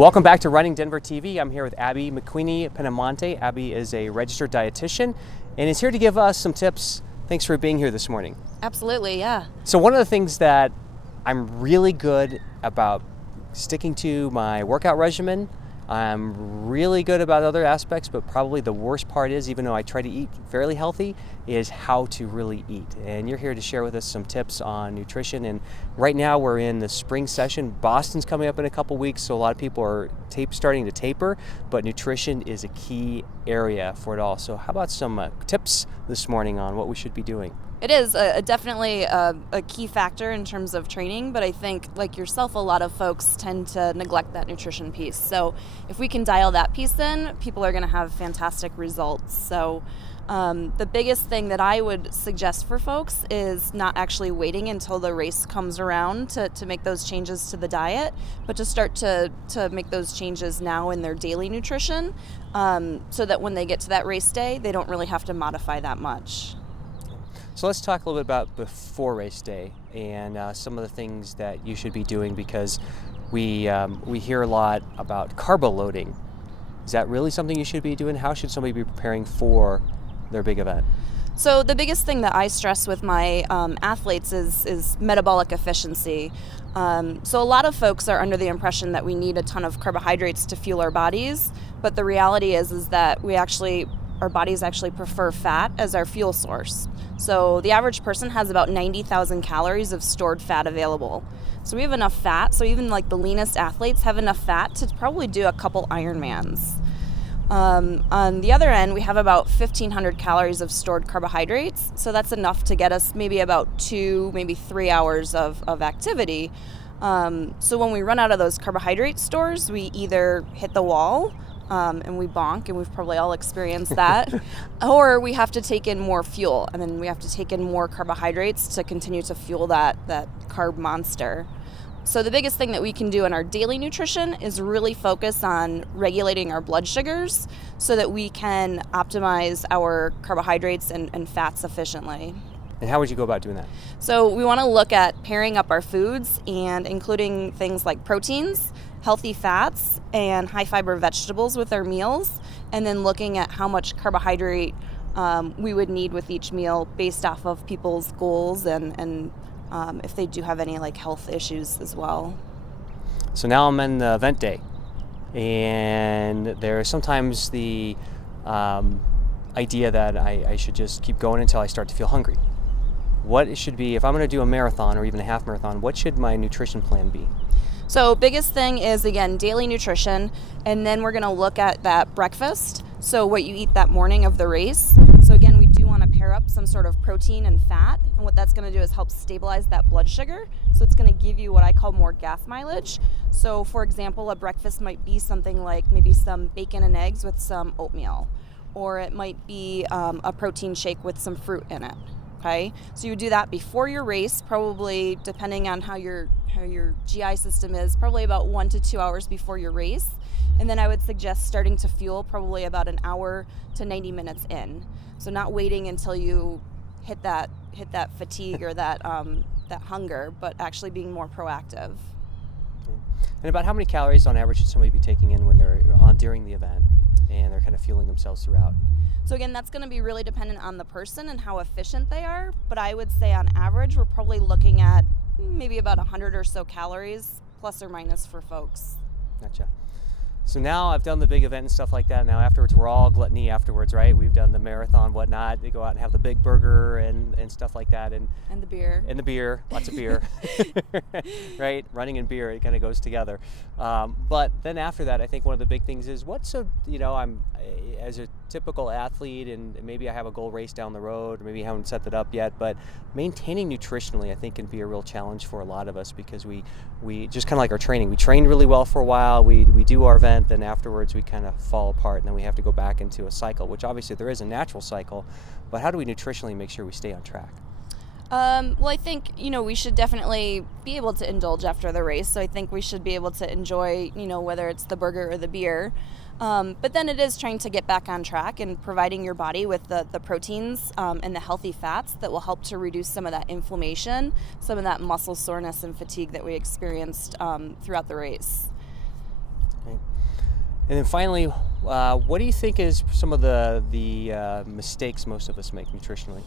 Welcome back to Running Denver TV. I'm here with Abby McQueeny Penamonte. Abby is a registered dietitian and is here to give us some tips. Thanks for being here this morning. Absolutely, yeah. So one of the things that I'm really good about sticking to my workout regimen. I'm really good about other aspects, but probably the worst part is, even though I try to eat fairly healthy, is how to really eat. And you're here to share with us some tips on nutrition. And right now we're in the spring session. Boston's coming up in a couple weeks, so a lot of people are starting to taper, but nutrition is a key area for it all. So how about some tips this morning on what we should be doing? It is definitely a key factor in terms of training, but I think, like yourself, a lot of folks tend to neglect that nutrition piece. So if we can dial that piece in, people are going to have fantastic results. So the biggest thing that I would suggest for folks is not actually waiting until the race comes around to make those changes to the diet, but to start to make those changes now in their daily nutrition, so that when they get to that race day, they don't really have to modify that much. So let's talk a little bit about before race day and some of the things that you should be doing, because we hear a lot about carbo loading. Is that really something you should be doing? How should somebody be preparing for their big event? So the biggest thing that I stress with my athletes is metabolic efficiency. So a lot of folks are under the impression that we need a ton of carbohydrates to fuel our bodies, but the reality is that our bodies actually prefer fat as our fuel source. So the average person has about 90,000 calories of stored fat available. So we have enough fat, so even like the leanest athletes have enough fat to probably do a couple Ironmans. On the other end, we have about 1,500 calories of stored carbohydrates. So that's enough to get us maybe about 2, maybe 3 hours of activity. So when we run out of those carbohydrate stores, we either hit the wall, and we bonk, and we've probably all experienced that, or we have to take in more fuel, and then we have to take in more carbohydrates to continue to fuel that carb monster. So the biggest thing that we can do in our daily nutrition is really focus on regulating our blood sugars so that we can optimize our carbohydrates and fats efficiently. And how would you go about doing that? So we want to look at pairing up our foods and including things like proteins, healthy fats, and high fiber vegetables with our meals, and then looking at how much carbohydrate we would need with each meal based off of people's goals and if they do have any like health issues as well. So now I'm in the event day, and there's sometimes the idea that I should just keep going until I start to feel hungry. What it should be, if I'm going to do a marathon or even a half marathon, what should my nutrition plan be? So biggest thing is, again, daily nutrition, and then we're going to look at that breakfast, so what you eat that morning of the race. So again, we do want to pair up some sort of protein and fat, and what that's going to do is help stabilize that blood sugar, so it's going to give you what I call more gas mileage. So for example, a breakfast might be something like maybe some bacon and eggs with some oatmeal, or it might be a protein shake with some fruit in it. Okay, so you would do that before your race, probably depending on how your GI system is, probably about 1 to 2 hours before your race. And then I would suggest starting to fuel probably about an hour to 90 minutes in. So not waiting until you hit that fatigue or that hunger, but actually being more proactive. And about how many calories on average should somebody be taking in when they're on during the event and they're kind of fueling themselves throughout? So again, that's going to be really dependent on the person and how efficient they are, but I would say on average we're probably looking at maybe about 100 or so calories plus or minus for folks. Gotcha. So now I've done the big event and stuff like that. Now afterwards, we're all gluttony afterwards, right? We've done the marathon, whatnot. They go out and have the big burger and stuff like that. And the beer. And the beer, lots of beer, right? Running and beer, it kind of goes together. But then after that, I think one of the big things is I'm as a typical athlete, and maybe I have a goal race down the road, or maybe I haven't set that up yet, but maintaining nutritionally, I think, can be a real challenge for a lot of us, because we just kind of like our training. We train really well for a while, we do our event, then afterwards we kind of fall apart, and then we have to go back into a cycle, which obviously there is a natural cycle, but how do we nutritionally make sure we stay on track? Well, I think, we should definitely be able to indulge after the race. So I think we should be able to enjoy, whether it's the burger or the beer. But then it is trying to get back on track and providing your body with the proteins and the healthy fats that will help to reduce some of that inflammation, some of that muscle soreness and fatigue that we experienced throughout the race. Okay. And then finally, what do you think is some of the mistakes most of us make nutritionally?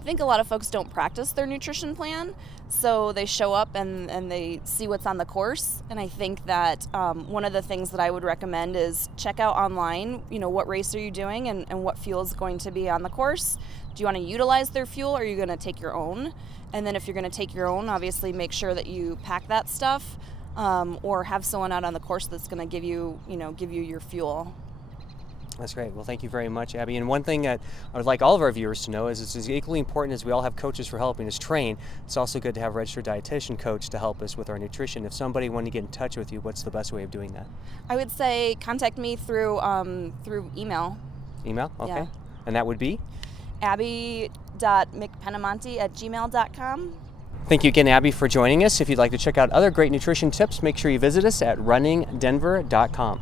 I think a lot of folks don't practice their nutrition plan, so they show up and they see what's on the course. And I think that one of the things that I would recommend is check out online, what race are you doing and what fuel is going to be on the course. Do you want to utilize their fuel, or are you going to take your own? And then if you're going to take your own, obviously make sure that you pack that stuff, or have someone out on the course that's going to give you your fuel. That's great. Well, thank you very much, Abby. And one thing that I would like all of our viewers to know is it's as equally important as we all have coaches for helping us train. It's also good to have a registered dietitian coach to help us with our nutrition. If somebody wanted to get in touch with you, what's the best way of doing that? I would say contact me through email. Email? Okay. Yeah. And that would be? abby.mcpenamonte@gmail.com. Thank you again, Abby, for joining us. If you'd like to check out other great nutrition tips, make sure you visit us at runningdenver.com.